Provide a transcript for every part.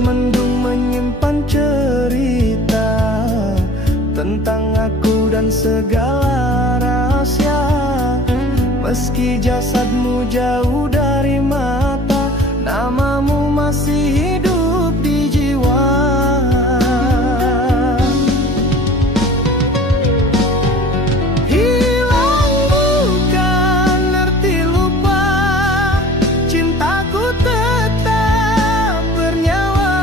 mendung menyimpan cerita tentang aku dan segala rahasia. Meski jasadmu jauh dari mata, namamu masih hidup di jiwa. Hilang bukan arti lupa, cintaku tetap bernyawa.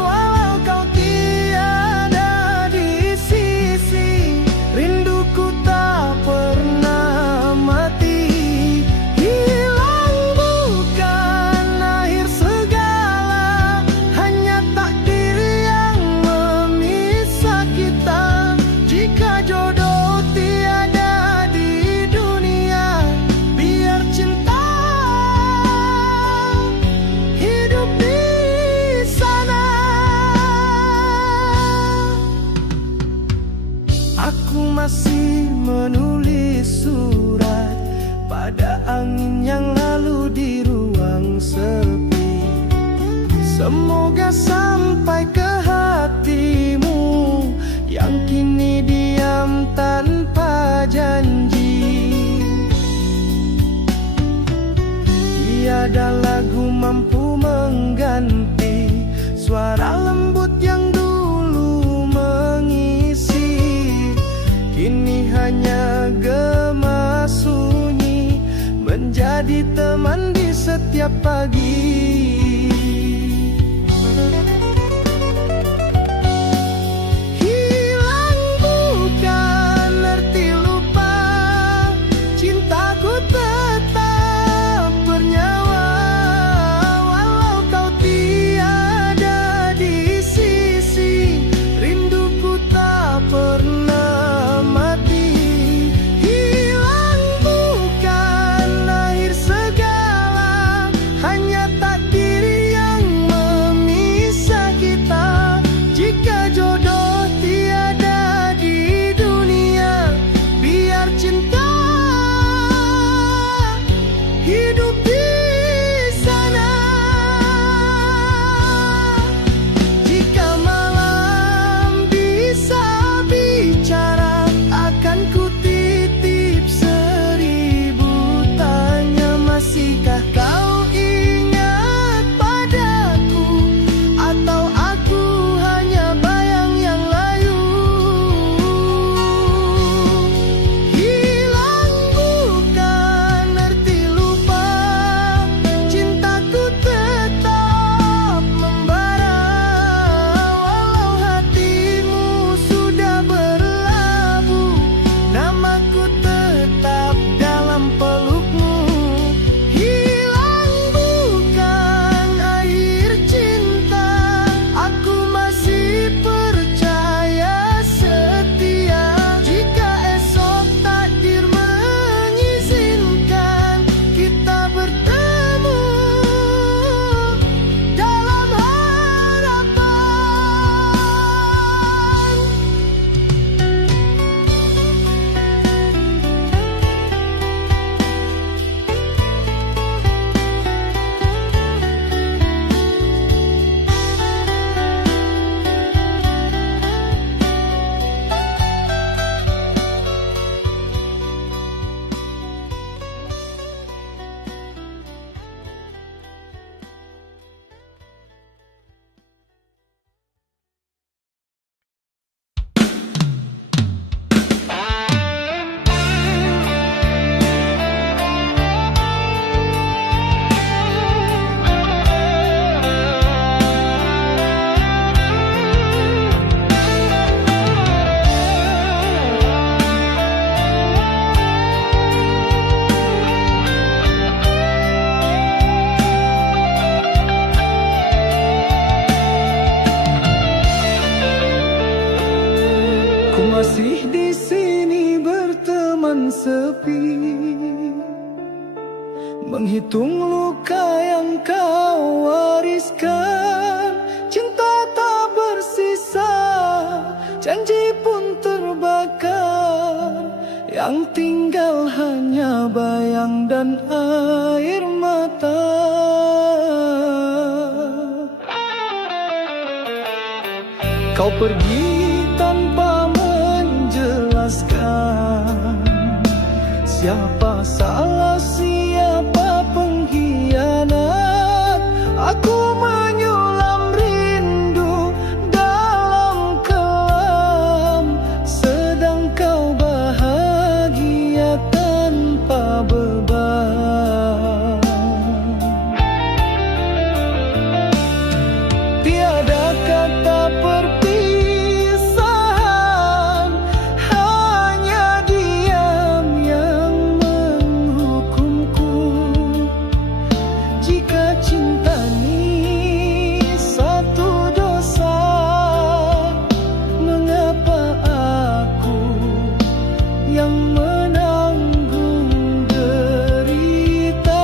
Walau kau tiada di sisi, rinduku tak pernah mati. Hilang bukan akhir segala, hanya takdir yang memisah kita. Jika jodoh tiada di dunia, biar cinta hidup di sana. Aku masih menulis surat pada angin yang lalu di ruang sepi. Semoga sampai ke hatimu yang kini diam tanpa janji. Tiada lagu mampu mengganti suara lembut yang dulu mengisi. Kini hanya gema sunyi menjadi teman di setiap pagi. Hilang bukan arti lupa, cintaku tetap bernyawa. Walau kau tiada di sisi, rinduku tak pernah mati. Hilang bukan akhir segala, hanya takdir yang memisah kita. Jika jodoh tiada di dunia, biar cinta hidup di sana. Jika malam bisa bicara, akan ku titip 1000 tanya. Masihkah kau ingat padaku, atau aku hanya bayang yang layu? Hilang bukan arti lupa, cintaku tetap membara. Walau hatimu sudah berlabuh, namaku tetap dalam pelukmu. Hilang bukan akhir cinta, aku masih percaya setia. Jika esok takdir mengizinkan kita bertemu dalam harapan. Ku masih di sini berteman sepi, menghitung luka yang kau wariskan. Cinta tak bersisa, janji pun terbakar. Yang tinggal hanya bayang dan air mata. Kau pergi tanpa menjelaskan siapa salah, siapa pengkhianat. Aku menyulam rindu dalam kelam, sedang kau bahagia tanpa beban. Tiada kata perpisahan, hanya diam yang menghukumku. Jika cinta ini satu dosa, mengapa aku yang menanggung derita?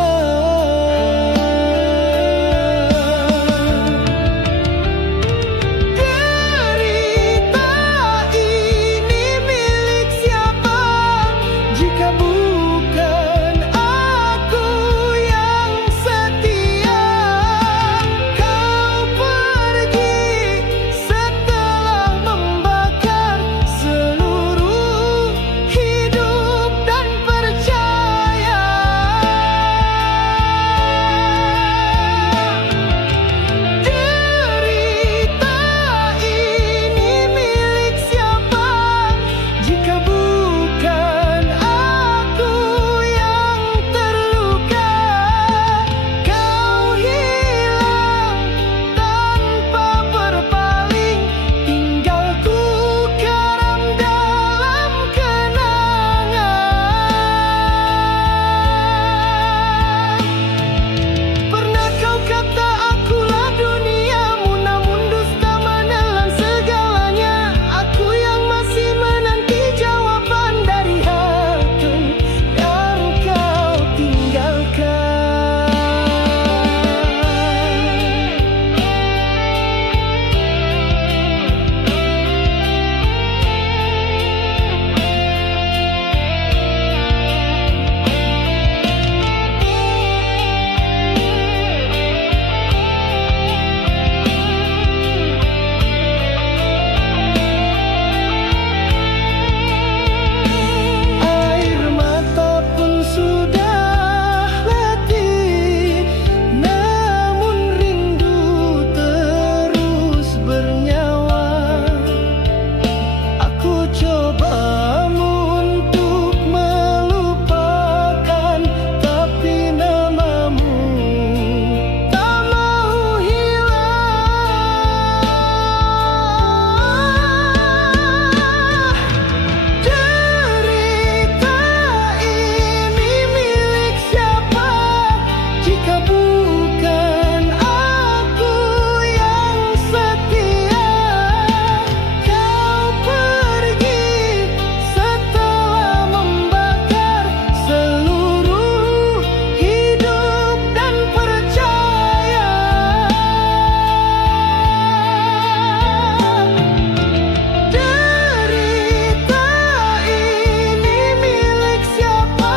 Derita ini milik siapa jika bukan aku yang setia? Kau pergi setelah membakar seluruh hidup dan percaya. Derita ini milik siapa jika bukan aku yang terluka? Kau hilang tanpa berpaling, tinggalku karam dalam kenangan. Pernah kau kata akulah duniamu, namun dusta menelan segalanya. Aku yang masih menanti jawaban dari hati yang kau tinggalkan. Air mata pun sudah letih, namun rindu terus bernyawa. Aku coba untuk melupakan, tapi namamu tak mau hilang. Derita ini milik siapa jika bukan aku yang setia? Kau pergi setelah membakar seluruh hidup dan percaya. Derita ini milik siapa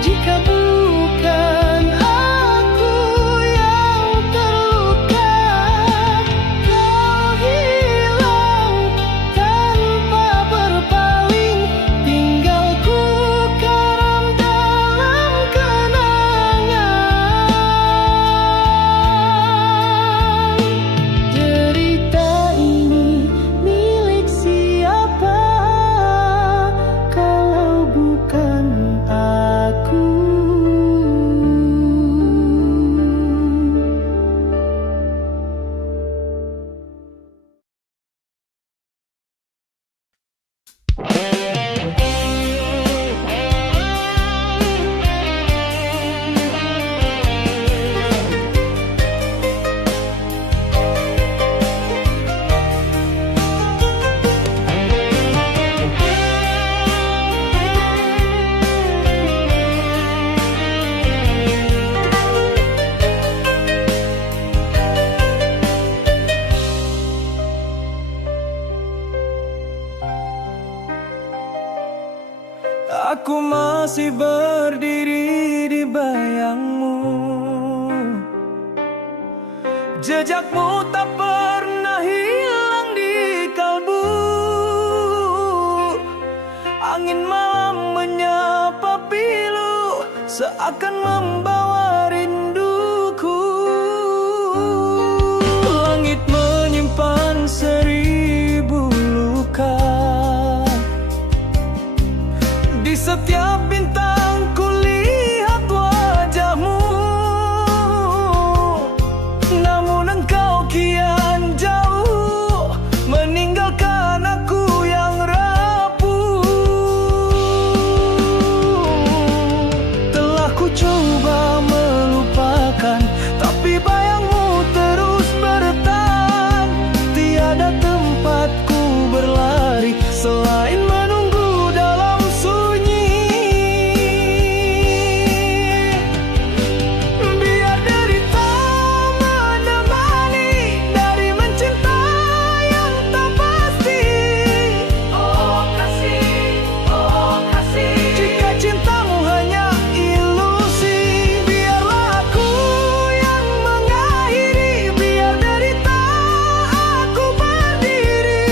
jika bukan aku yang terluka? Kau hilang tanpa berpaling, tinggalku karam dalam kenangan. Derita ini milik siapa kalau bukan aku? Aku masih berdiri di bayangmu. Jejakmu tak pernah hilang di Angin malam menyapa pilu, seakan membawa rinduku. Langit menyimpan seribu luka, di setiap bintang kulihat wajahmu. Namun engkau kian jauh, meninggalkan aku yang rapuh. Telah ku coba melupakan, tapi bayangmu terus bertahan. Tiada tempatku berlari selain menunggu dalam sunyi. Biar derita menemani dari mencinta yang tak pasti. Oh kasih, oh kasih, jika cintamu hanya ilusi, biarlah aku yang mengakhiri. Biar derita aku berdiri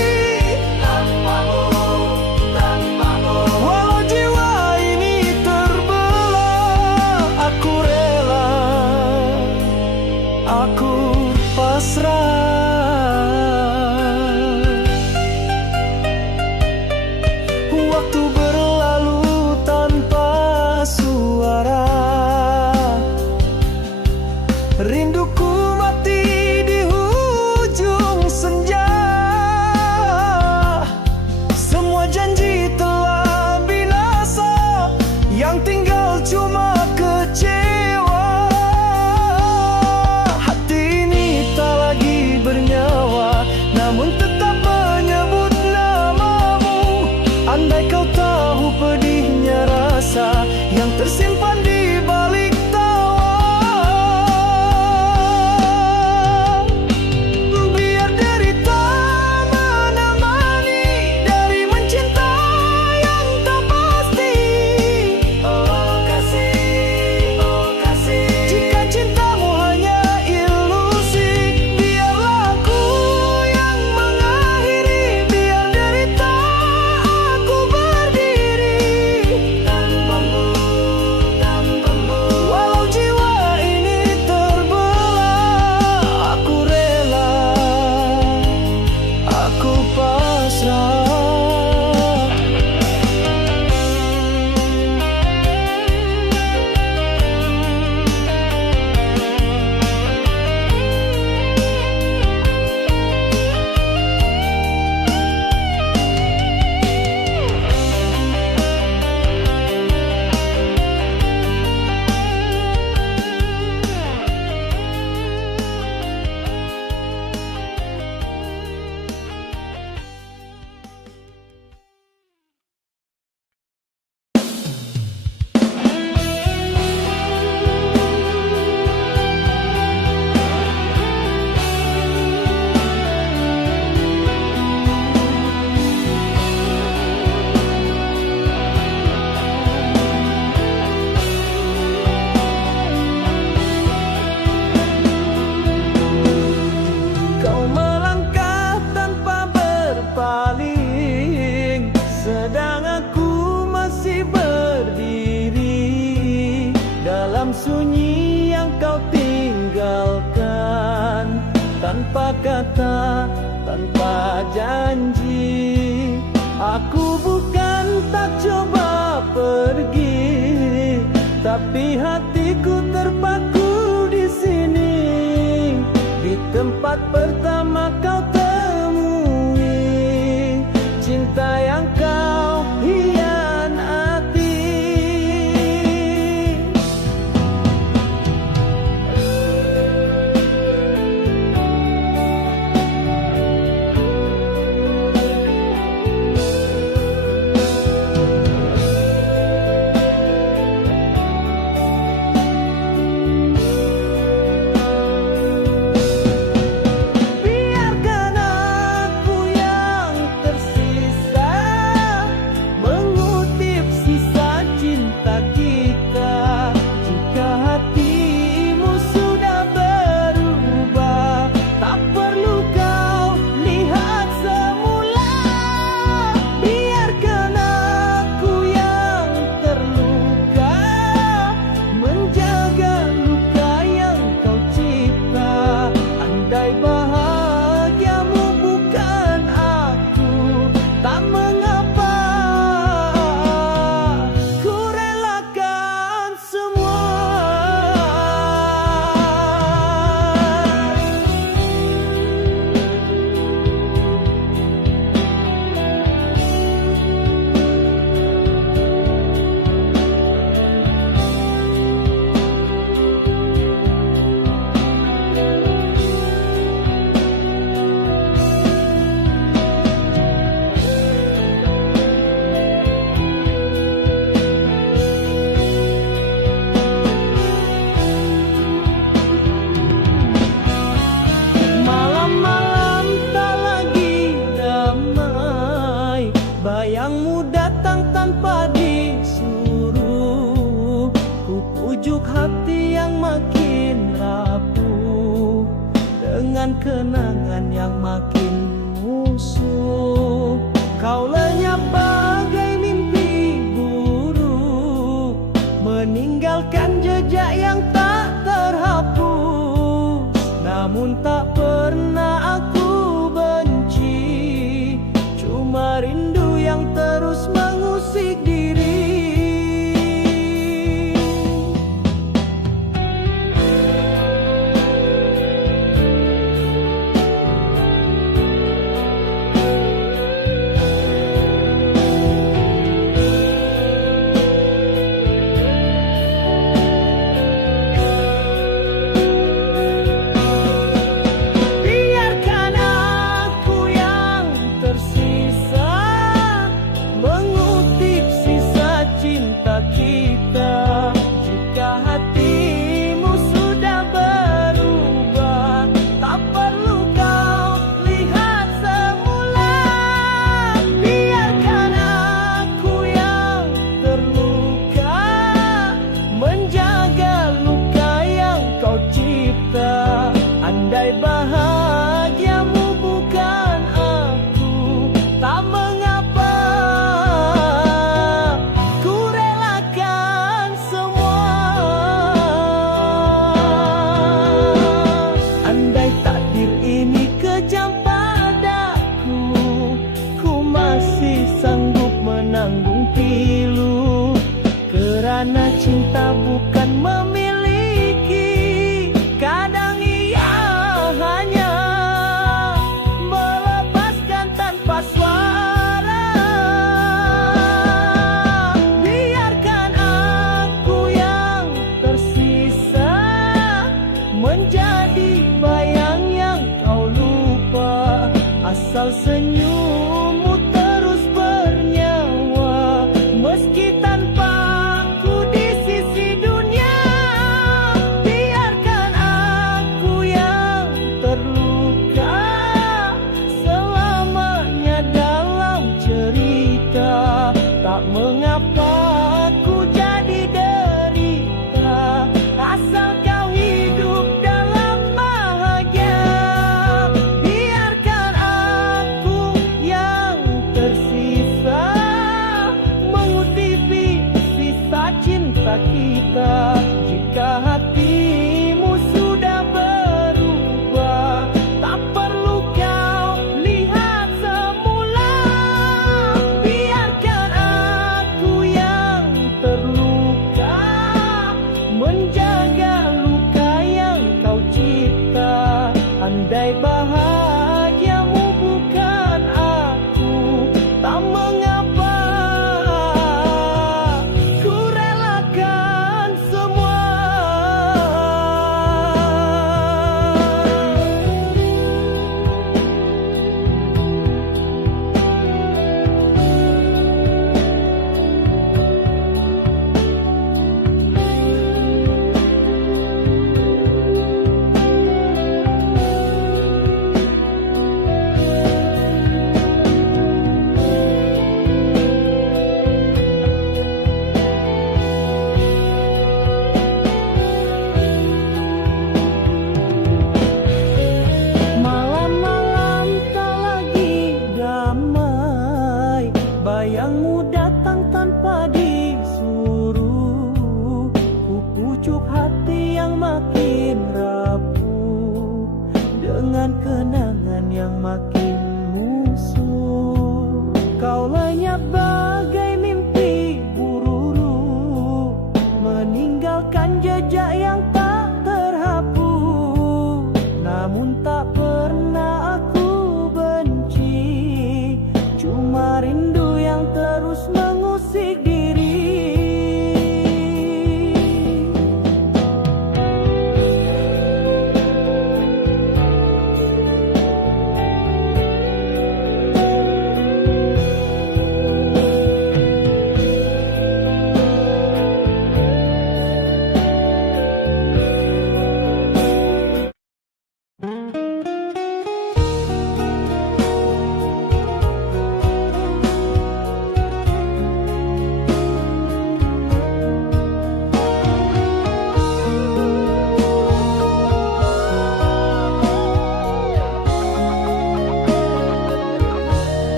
tanpamu, tanpamu. Walau jiwa ini terbelah, aku rela, aku pasrah. Waktu berlalu tanpa suara, rinduku mati di hujung senja. Semua janji telah binasa, yang tinggal cuma kecewa. Hati ini tak lagi bernyawa, namun tetap menyebut namamu. Andai kau tahu pedihnya rasa yang tersimpan di balik tawa. Biar derita menemani dari mencinta yang tak pasti. Oh kasih, oh kasih, jika cintamu hanya ilusi, biarlah aku yang mengakhiri. Biar derita aku berdiri tanpamu, tanpamu. Walau jiwa ini terbelah, aku rela, aku pasrah. Kau melangkah tanpa berpaling, sedang aku masih berdiri dalam sunyi yang kau tinggalkan. Tanpa kata, tanpa janji, aku bukan tak coba pergi, tapi hatiku terpaku di sini, di tempat pertama kau temui cinta yang kau hianati. Biarkan aku yang tersisa bayangan yang makin musuh. Kau lenyap bagai mimpi buruk, meninggalkan jejak yang tak terhapus. Namun tak pernah aku benci, cuma rindu yang terus mengusik diri. Biarkan aku yang tersisa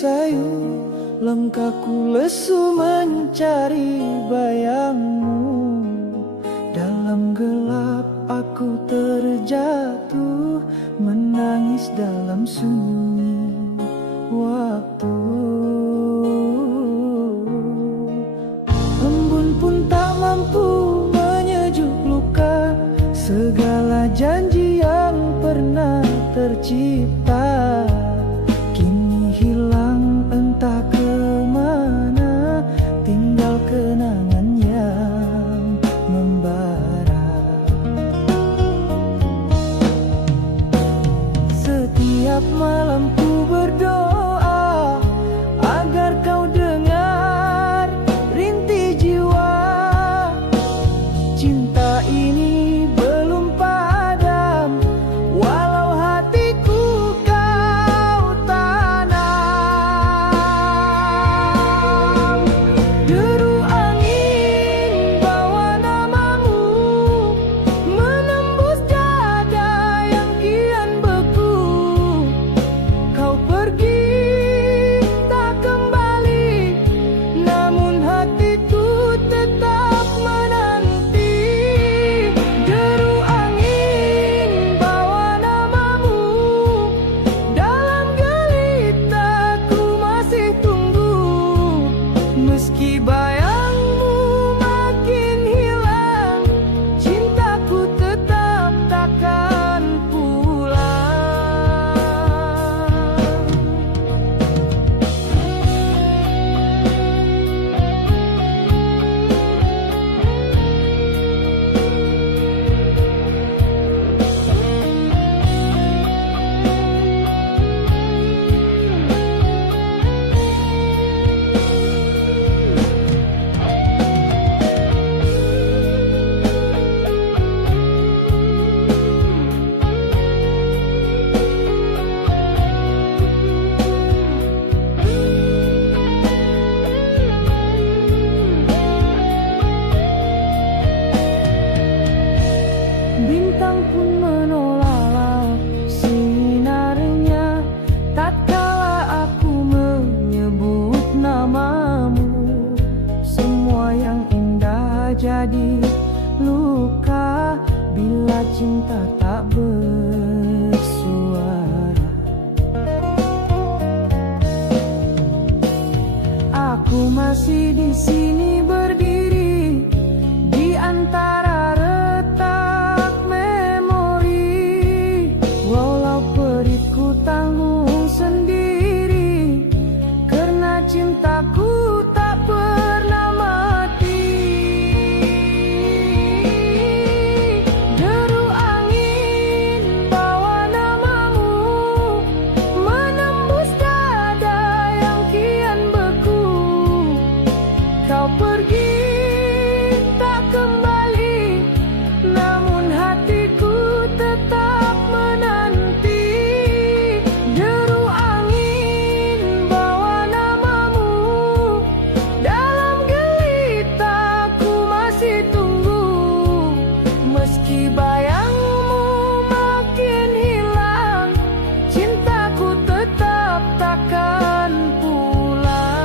sayu, langkahku lesu mencari bayangmu. Dalam gelap aku terjatuh, menangis dalam sunyi waktu. Embun pun tak mampu menyejuk luka, segala janji yang pernah tercipta kini hilang entah kemana, tinggal kenangan yang membara. Setiap malam ku berdoa agar kau dengar rintih jiwa. Cinta ini belum padam, walau hatiku kau tanam. Deru angin bawa namamu, menembus dada yang kian beku. Kau pergi tak kembali, namun hatiku tetap menanti. Deru angin bawa namamu, dalam gelita ku masih tunggu. Meski bayangmu makin hilang, cintaku tetap takkan pulang. Bintang pun menolak sinarnya tatkala aku menyebut namamu. Semua yang indah jadi luka bila cinta tak bersuara. Aku masih di sini berdiri di antara retak memori, walau perihku tanggung sendiri, karena cintaku tak pernah mati. Deru angin bawa namamu, menembus dada yang kian beku. Kau pergi tak kembali, namun hatiku tetap menanti. Deru angin bawa namamu, dalam gelita ku masih tunggu. Meski bayangmu makin hilang, cintaku tetap takkan pulang.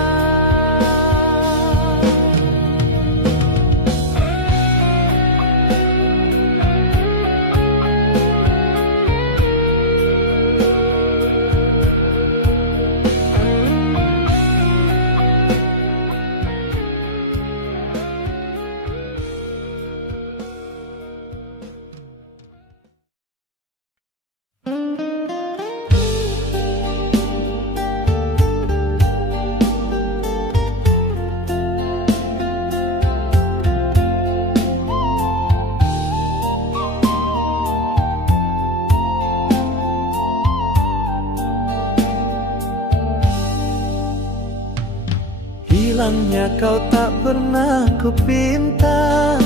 Hilangnya kau tak pernah kupinta,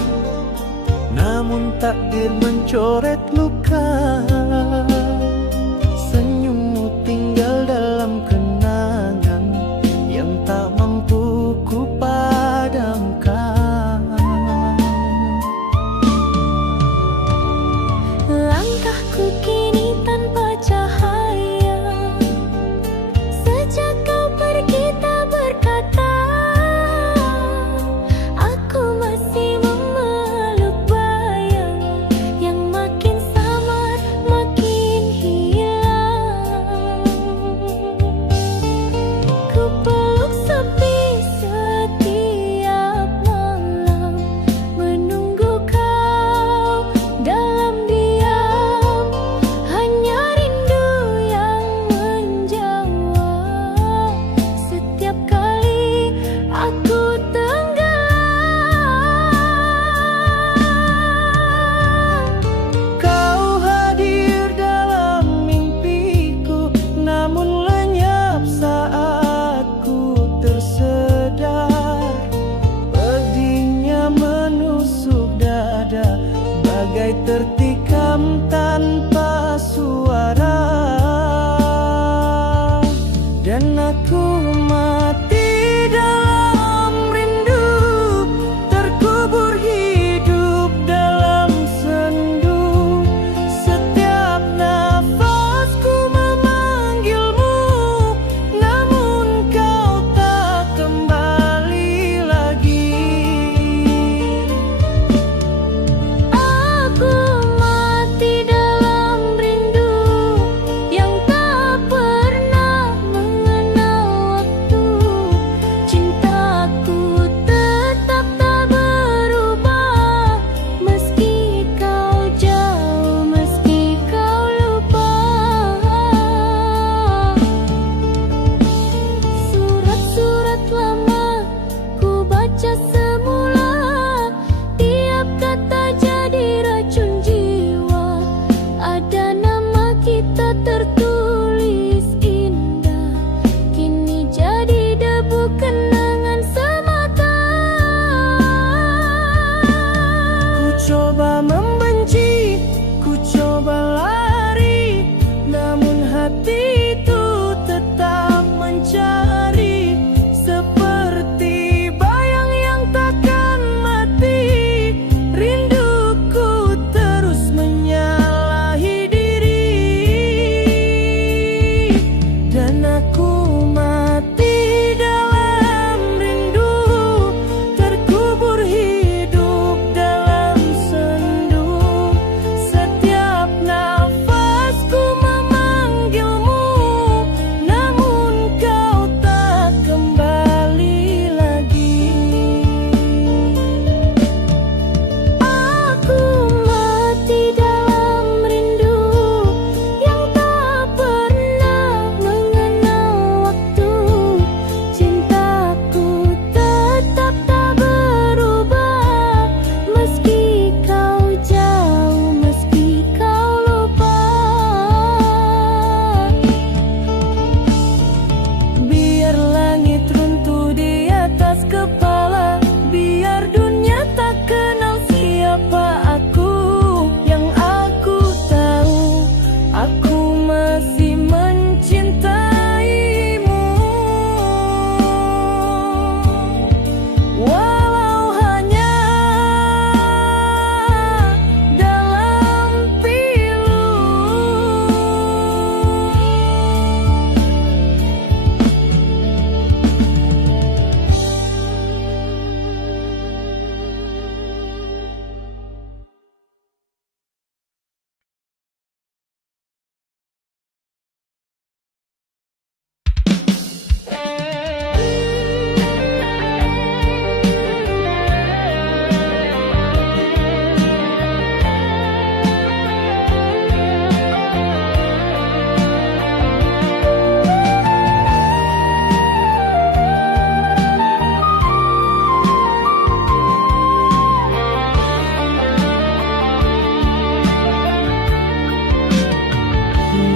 namun takdir mencoret luka. Senyummu tinggal dalam kenangan yang tak mampu ku padamkan. Langkahku kini tanpa cahaya, sejak kau pergi bagai tertikam tanpa suara, dan aku mati dalam rindu, terkubur hidup dalam sendu. Setiap nafasku memanggilmu, namun kau tak kembali lagi. Aku mati dalam rindu yang tak pernah mengenal waktu. Cintaku tetap tak berubah, meski kau jauh, meski kau lupa. Surat-surat lama ku baca semula, tiap kata jadi racun jiwa. Ada nama kita tertulis indah, kini jadi debu kenangan semata. Ku coba membenci, ku coba lari, namun hati itu tetap mencari. Seperti bayang yang takkan mati, rinduku terus menyalahi diri. Dan aku mati dalam rindu, terkubur hidup dalam sendu. Setiap nafasku memanggilmu, namun kau tak kembali lagi. Aku mati dalam rindu yang tak pernah mengenal waktu. Cintaku tetap tak berubah, meski kau jauh, meski kau lupa. Biar langit runtuh di atas kepala, biar dunia tak kenal siapa aku. Yang aku tahu, aku masih mencintaimu, walau hanya dalam pilu.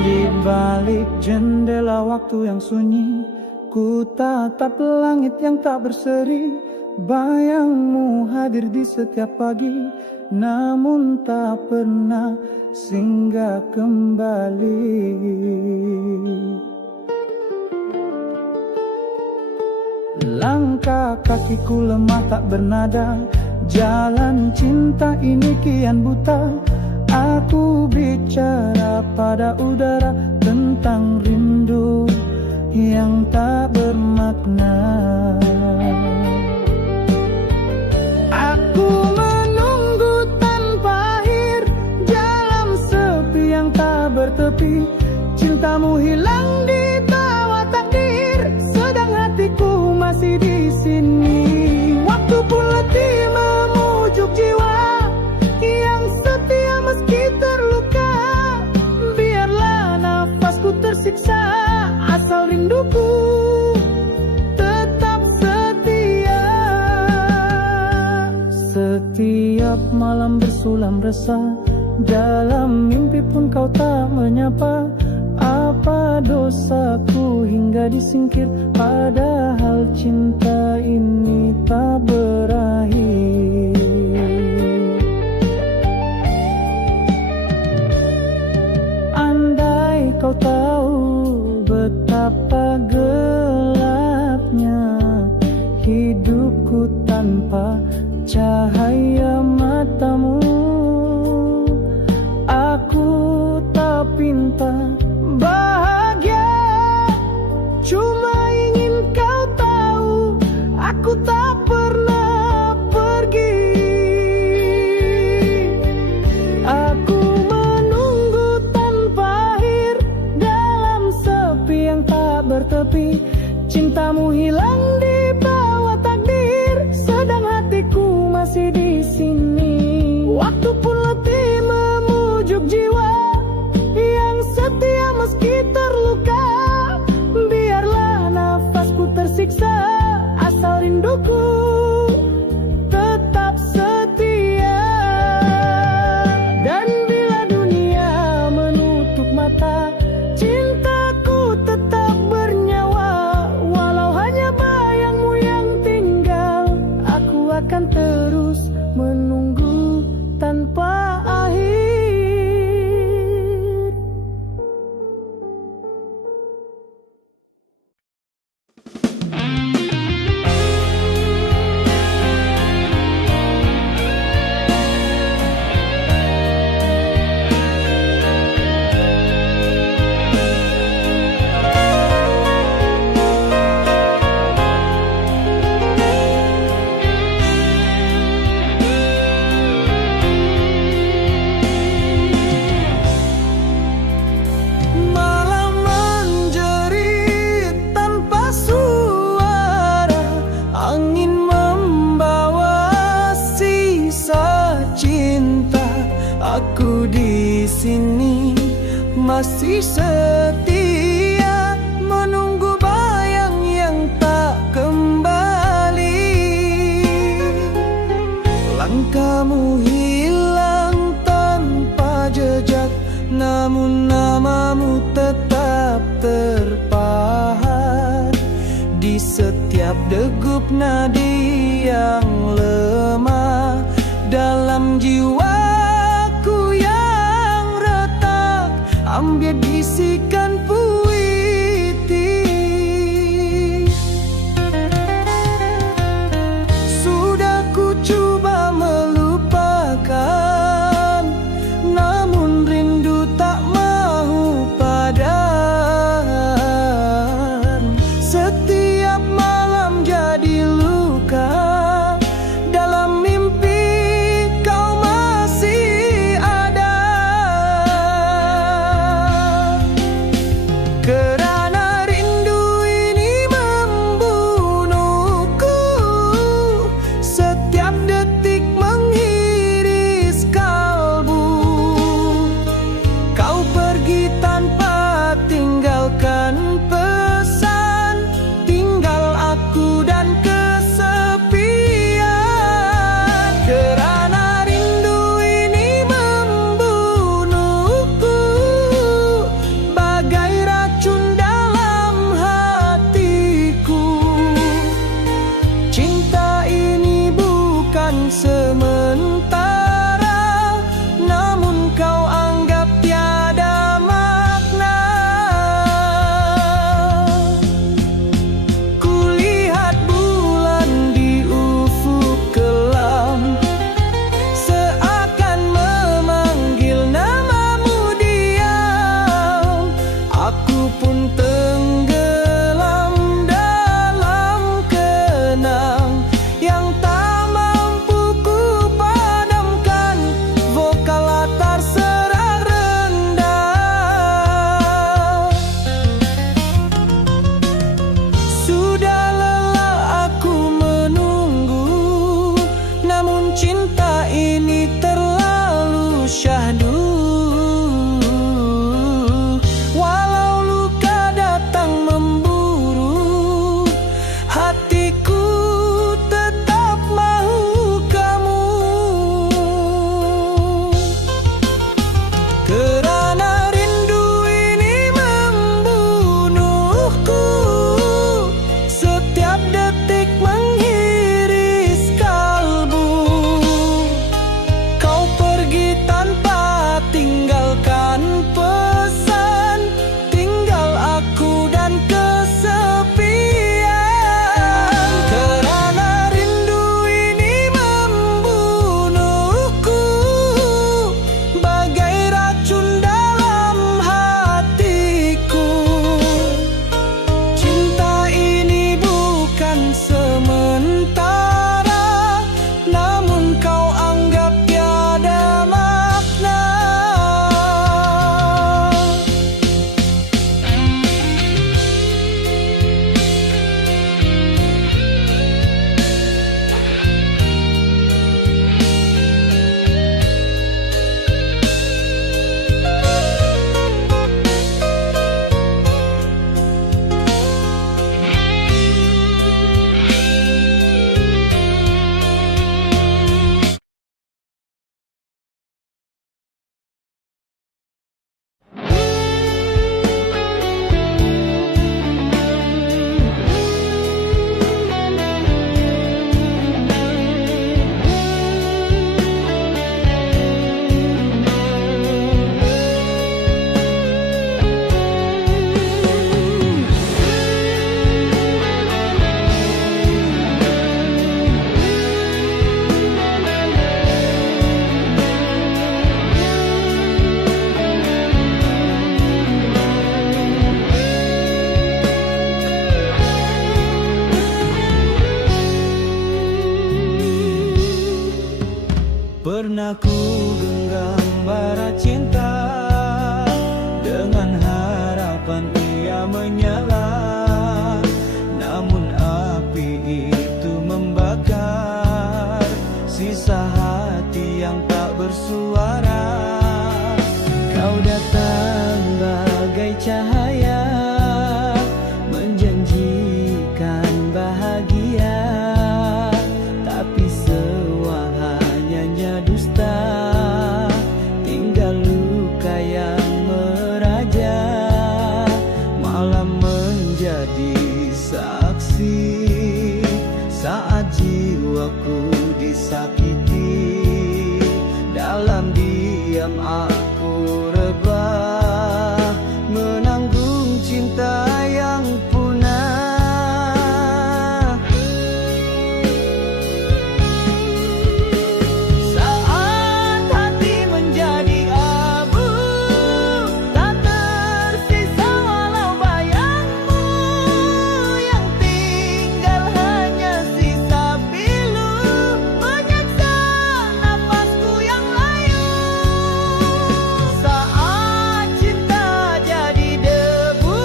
Di balik jendela waktu yang sunyi, ku tatap langit yang tak berseri. Bayangmu hadir di setiap pagi, namun tak pernah singgah kembali. Langkah kakiku lemah tak bernada, jalan cinta ini kian buta. Aku bicara pada udara tentang rindu yang tak bermakna. Aku menunggu tanpa akhir, jalan sepi yang tak bertepi. Cintamu hilang di tawa takdir, sedang hatiku masih di sini. Waktu pun letih memujuk jiwa yang setia meski terluka. Biarlah nafasku tersiksa, asal rinduku tetap setia. Setiap malam bersulam resah, dalam mimpi pun kau tak menyapa. Apa dosaku hingga disingkir, padahal cinta ini tak berakhir. sini masih setia menunggu bayang yang tak kembali. Langkahmu hilang tanpa jejak, namun namamu tetap terpahat di setiap degup nadi yang lemah dalam jiwaku yang retak. Ambil bisikan puitis, sudah ku coba melupakan, namun rindu tak mahu padam. Setiap malam jadi luka, dalam mimpi kau masih ada. Kerana rindu ini membunuhku, setiap detik menghiris kalbu. Kau pergi tanpa tinggalkan pesan, tinggal aku dan kesepian. Kerana rindu ini membunuhku, bagai racun dalam hatiku. Cinta ini bukan sementara, namun kau anggap tiada makna. Kulihat bulan di ufuk kelam, seakan memanggil namamu diam. Aku pun tenggelam dalam kenang yang tak mampu ku padamkan. Vokal latar serak rendah. Sudah lelah aku menunggu, namun cinta ini terlalu syahdu. Walau luka datang memburu, hatiku tetap mahu kamu. Kerana rindu ini membunuhku, setiap detik menghiris kalbu. Kau pergi tanpa tinggalkan pesan, tinggal aku dan kesepian. Kerana rindu ini membunuhku, bagai racun dalam hatiku. Cinta ini bukan sementara, namun kau anggap tiada makna. Pernah ku genggam bara cinta dengan harapan ia menyala, namun api itu membakar sisa hati yang tak bersuara. Kau datang bagai cahaya, menjanjikan bahagia, tapi sewahannya dusta, tinggal luka yang meraja. Malam menjadi saksi saat jiwaku disakiti. Dalam diam aku rebah, menanggung cinta yang punah. Saat hati menjadi abu, tak tersisa walau bayangmu, yang tinggal hanya sisa pilu, menyiksa nafasku yang layu. Saat cinta jadi debu,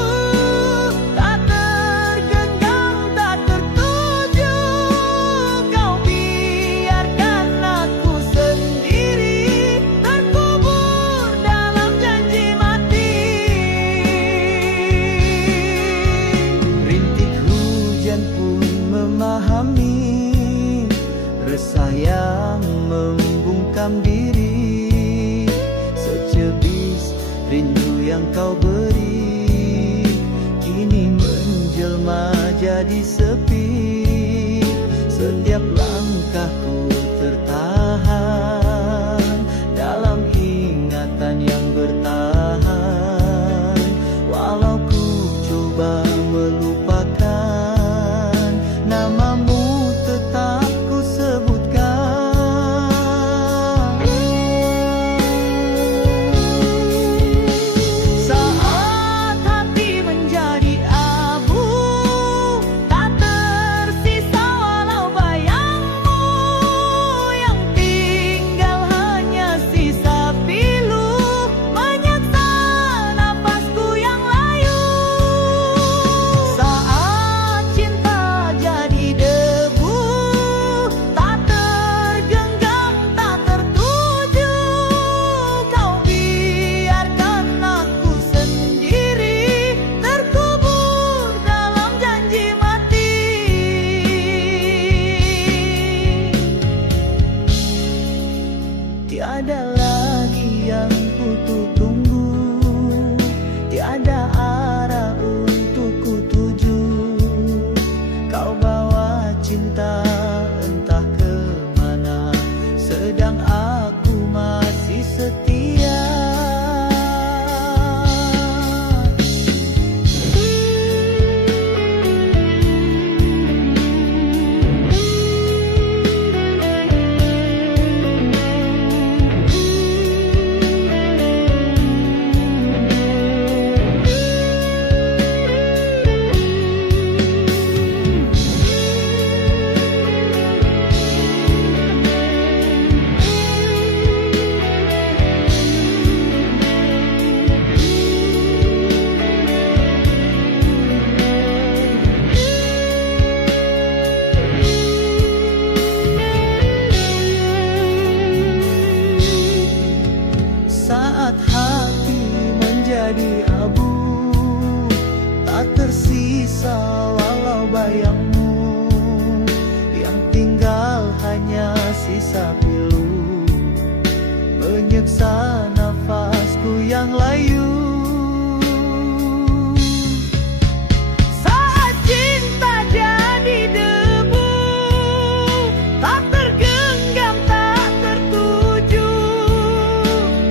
tak tergenggam, tak tertuju, kau biarkan aku sendiri, terkubur dalam janji mati. Rintik hujan pun memahami resah yang membungkam diri. Secebis rindu yang kau beri, kini menjelma jadi sepi. Setiap langkahku tertahan dalam ingatan yang bertahan. Walau ku coba melupakan, namamu tetap ku sebutkan. Saat hati menjadi abu, tak tersisa walau bayangmu, yang tinggal hanya sisa pilu, menyiksa nafasku yang layu. Saat cinta jadi debu, tak tergenggam, tak tertuju, kau biarkan aku sendiri, terkubur dalam janji mati. Tiada lagi yang ku tunggu, tiada arah untuk ku tuju. Kau bawa cinta entah kemana, sedang aku masih setia. Saat hati menjadi abu, tak tersisa walau bayangmu, yang tinggal hanya sisa pilu, menyiksa nafasku yang layu. Saat cinta jadi debu, tak tergenggam, tak tertuju,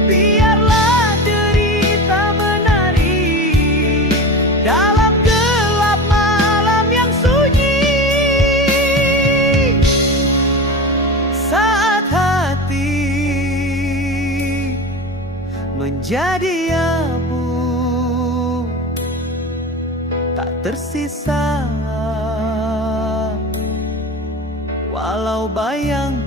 biarlah derita menari dalam gelap malam yang sunyi. Saat hati menjadi abu, tak tersisa walau bayangmu.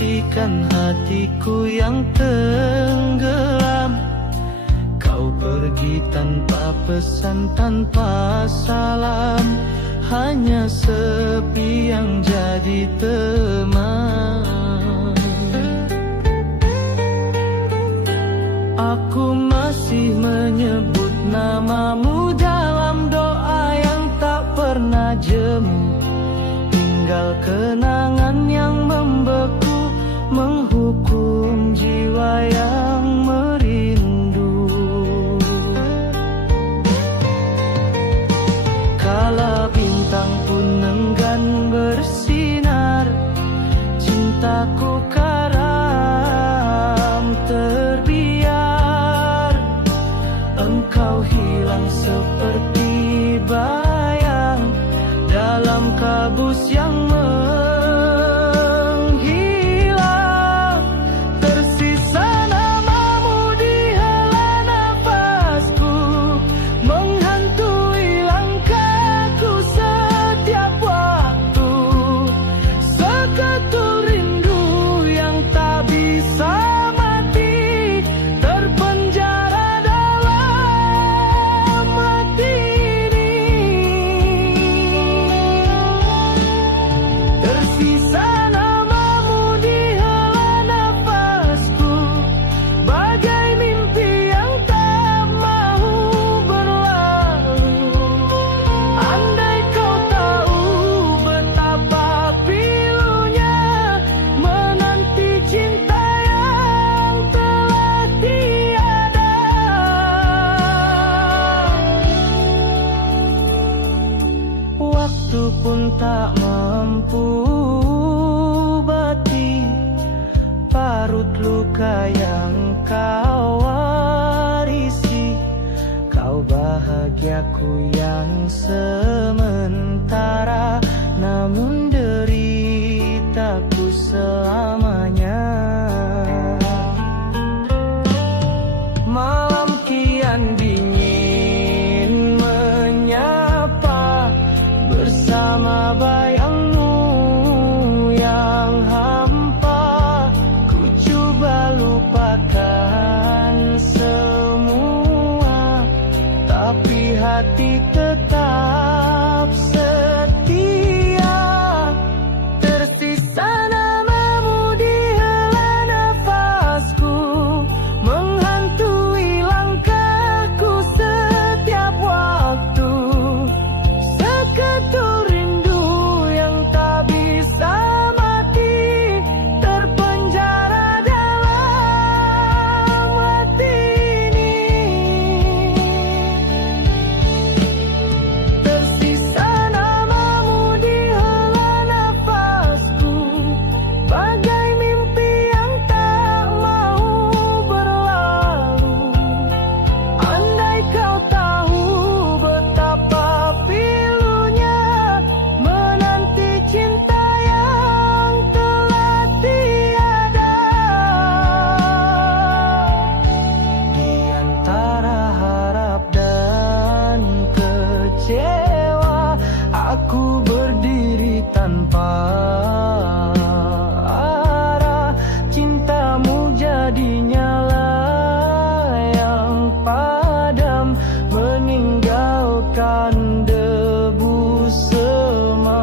bersihkan hatiku yang tenggelam. Kau pergi tanpa pesan, tanpa salam, hanya sepi yang jadi teman. Aku masih menyebut namamu dalam doa yang tak pernah jemu. Tinggal kenangan yang membeku, menghukum jiwa yang merindu. Kala bintang pun enggan bersinar, cintaku karam terbiar. Engkau hilang seperti bayang dalam kabus yang menghilang. Tersisa namamu di hela nafasku, menghantui langkahku setiap waktu. Seketul rindu yang tak bisa mati, terpenjara dalam hati ini. Tersisa namamu di hela nafasku, bagai mimpi yang tak mau berlalu. Andai kau tahu betapa pilunya menanti cinta yang telah tiada. Waktu pun tak mampu bati parut luka yang kau warisi. Kau bahagiaku yang sementara, namun deritaku selamanya. Malam kian dingin menyapa, bersama bayangmu yang hampa. Ku coba lupakan semua, tapi hati tetap setia. Tersisa namamu di hela nafasku, menghantui langkahku setiap waktu. Seketul rindu yang tak bisa mati, terpenjara dalam hati ini. Tersisa namamu di hela nafasku, bagai mimpi yang tak mau berlalu. Andai kau tahu betapa pilunya menanti cinta yang telah tiada. Di antara harap dan kecewa, aku berdiri tanpa arah. Cintamu jadi nyala yang padam, meninggalkan debu semalam.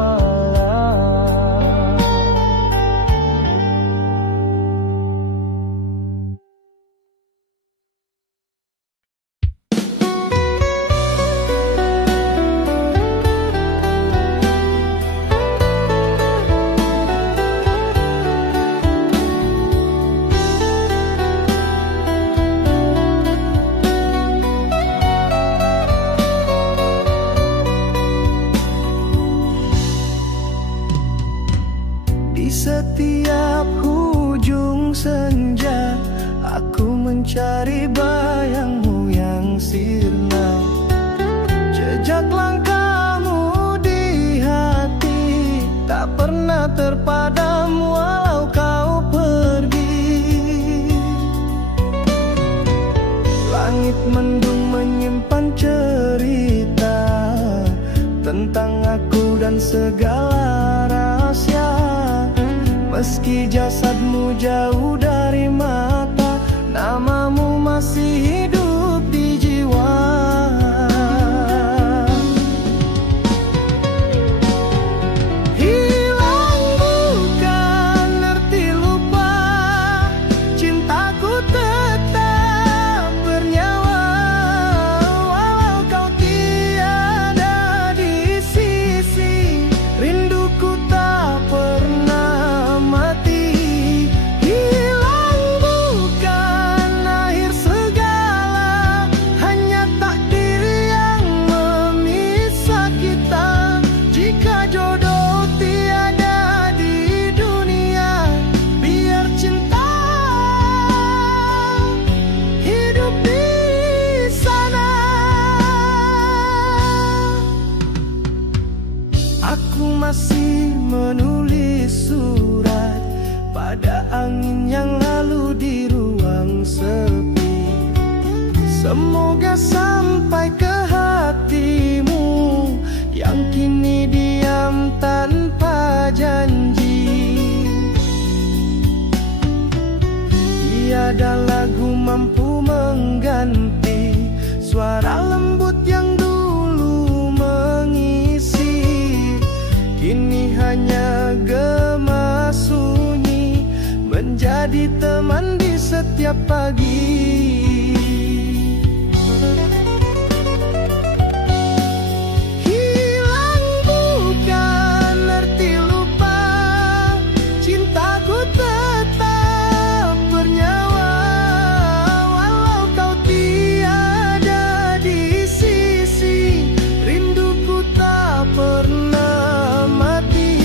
Di setiap hujung senja, aku mencari bayangmu yang sirna. Jejak langkahmu di hati tak pernah terpadam walau kau pergi. Langit mendung menyimpan cerita tentang aku dan segala rahasia. Meski jasadmu jauh dari mata, namamu masih hidup di jiwa. Hilang bukan arti lupa, cintaku tetap bernyawa. Walau kau tiada di sisi, rinduku tak pernah mati. Hilang bukan akhir segala, hanya takdir yang memisah kita. Jika jodoh tiada di dunia, biar cinta hidup di sana. Aku masih menulis surat pada angin yang lalu di ruang sepi. Semoga sampai ke hatimu yang kini diam tanpa janji. Tiada lagu mampu mengganti suara lembut yang dulu mengisi. Kini hanya gema sunyi menjadi teman di setiap pagi. Hilang bukan arti lupa, cintaku tetap bernyawa. Walau kau tiada di sisi, rinduku tak pernah mati.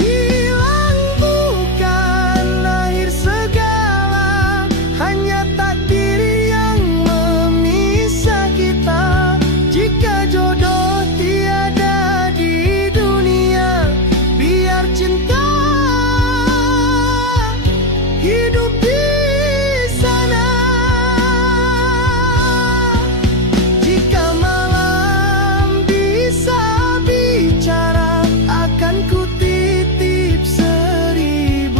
Hilang bukan akhir segala, hanya takdir yang memisah kita. Jika jodoh tiada di dunia, biar cinta hidup di sana. Jika malam bisa bicara, akan ku titip 1000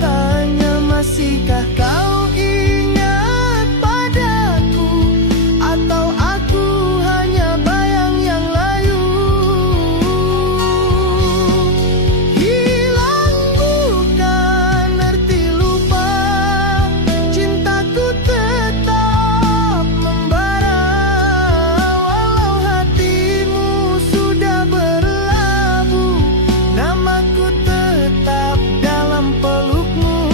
tanya. Masihkah kau ingat padaku, atau aku hanya bayang yang layu? Hilang bukan arti lupa, cintaku tetap membara. Walau hatimu sudah berlabuh, namaku tetap dalam pelukmu.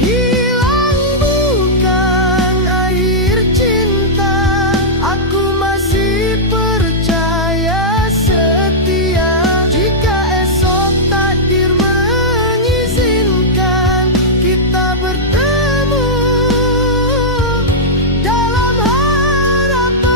Hilang bukan akhir cinta, aku masih percaya setia. Jika esok takdir mengizinkan kita bertemu dalam harapan.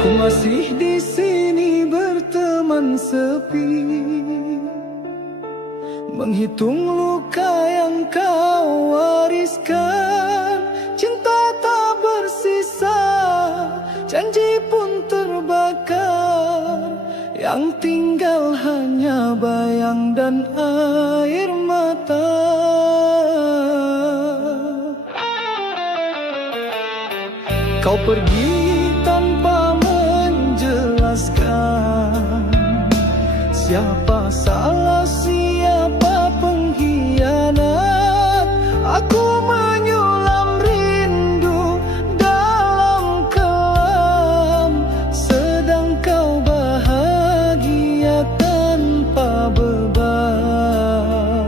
Ku masih di sini berteman sepi, menghitung luka yang kau wariskan. Cinta tak bersisa, janji pun terbakar. Yang tinggal hanya bayang dan air mata. Kau pergi tanpa menjelaskan Siapa salah, siapa pengkhianat? Aku menyulam rindu dalam kelam, sedang kau bahagia tanpa beban.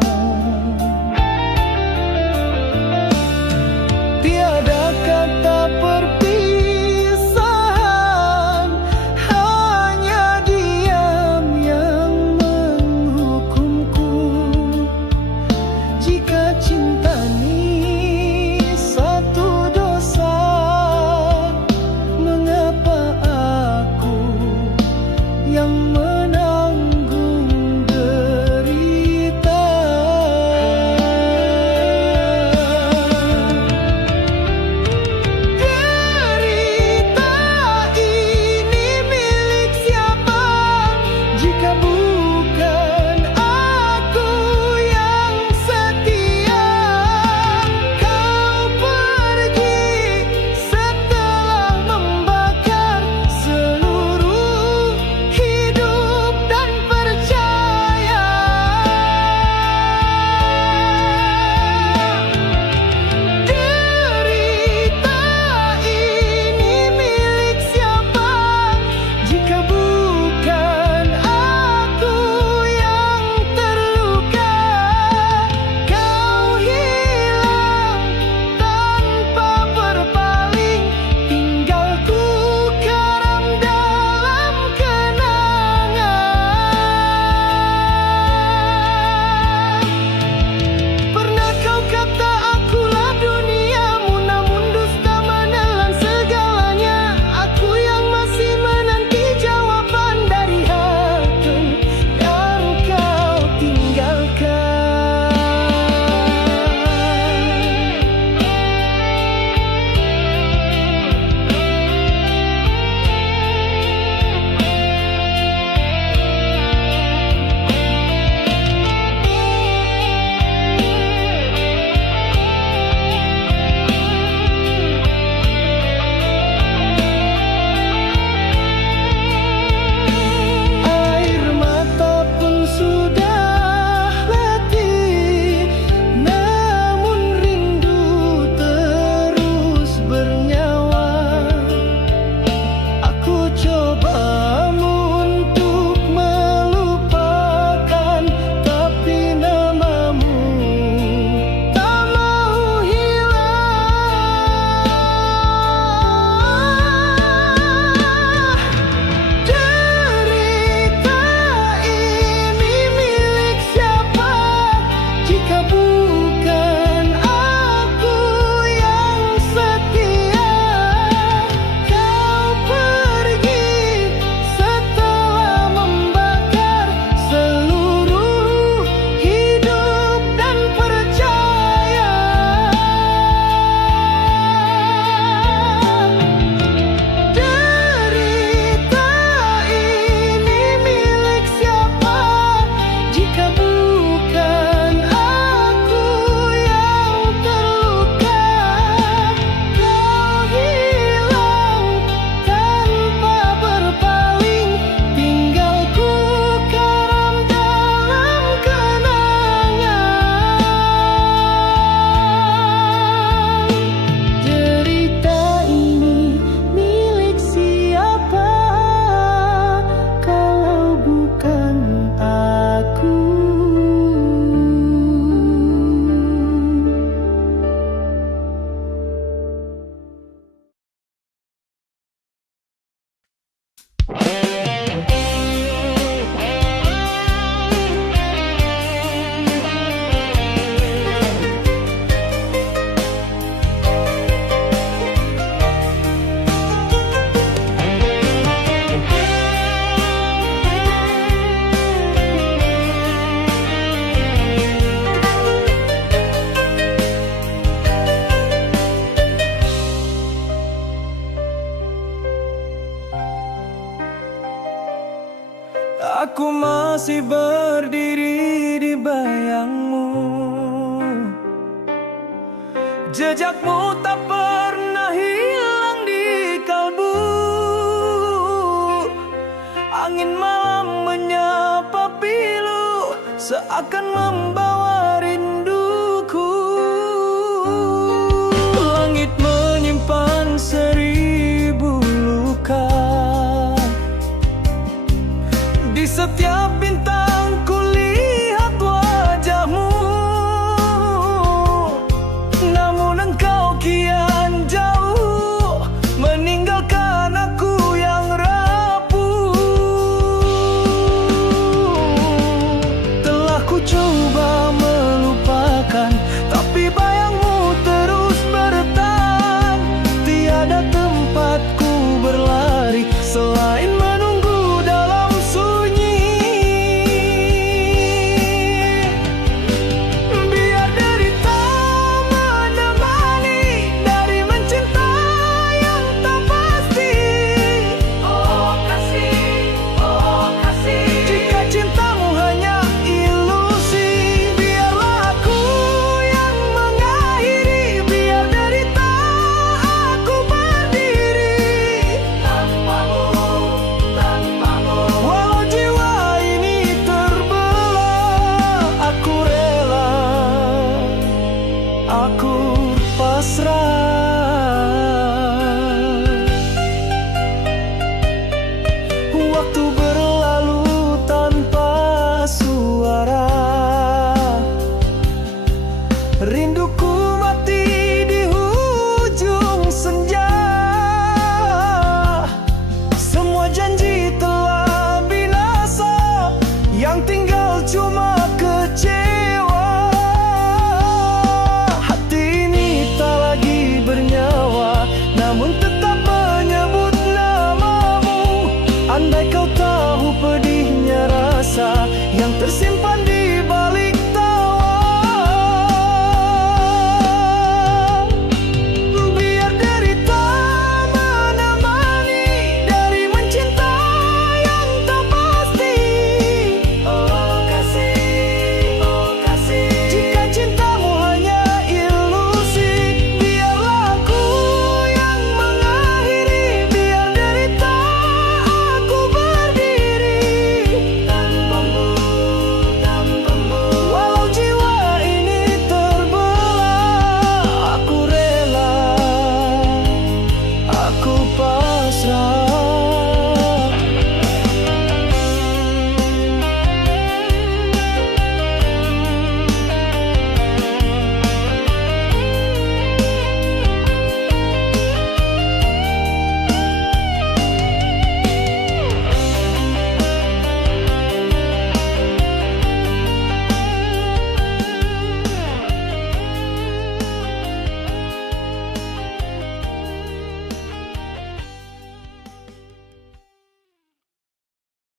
Tiada kata perpisahan, hanya diam yang menghukumku. Jika cinta ini satu dosa, mengapa aku yang menanggung derita? Derita ini milik siapa jika bukan aku yang setia? Kau pergi setelah membakar seluruh hidup dan percaya. Derita ini milik siapa jika bukan aku yang terluka? Kau hilang tanpa berpaling, tinggalku karam dalam kenangan. Pernah kau kata akulah duniamu, namun dusta menelan segalanya. Aku yang masih menanti jawaban dari hati yang kau tinggalkan. Air mata pun sudah letih, namun rindu terus bernyawa. Aku coba untuk melupakan, tapi namamu tak mau hilang. Derita ini milik siapa jika bukan aku yang setia? Kau pergi setelah membakar seluruh hidup dan percaya. Derita ini milik siapa jika bukan aku yang terluka? Kau hilang tanpa berpaling, tinggalku karam dalam kenangan. Derita ini milik siapa kalau bukan aku? Aku masih berdiri di bayangmu. Jejakmu tak pernah hilang di kalbu. Angin malam menyapa seakan membawa rinduku. Langit menyimpan 1000 luka, di setiap bintang kulihat wajahmu. Namun engkau kian jauh, meninggalkan aku yang rapuh. Telah ku coba melupakan, tapi bayangmu terus bertahan. Tiada tempatku berlari selain menunggu dalam sunyi. Biar derita menemani dari mencinta yang tak pasti. Oh kasih, oh kasih, jika cintamu hanya ilusi, biarlah aku yang mengakhiri. Biar derita aku berdiri tanpamu, tanpamu. Walau jiwa ini terbelah, aku rela, aku pasrah. Waktu berlalu tanpa suara, rinduku mati di ujung senja. Semua janji telah binasa, yang tinggal cuma kecewa. Hati ini tak lagi bernyawa, namun tetap menyebut namamu. Andai kau tahu pedihnya rasa yang tersimpan di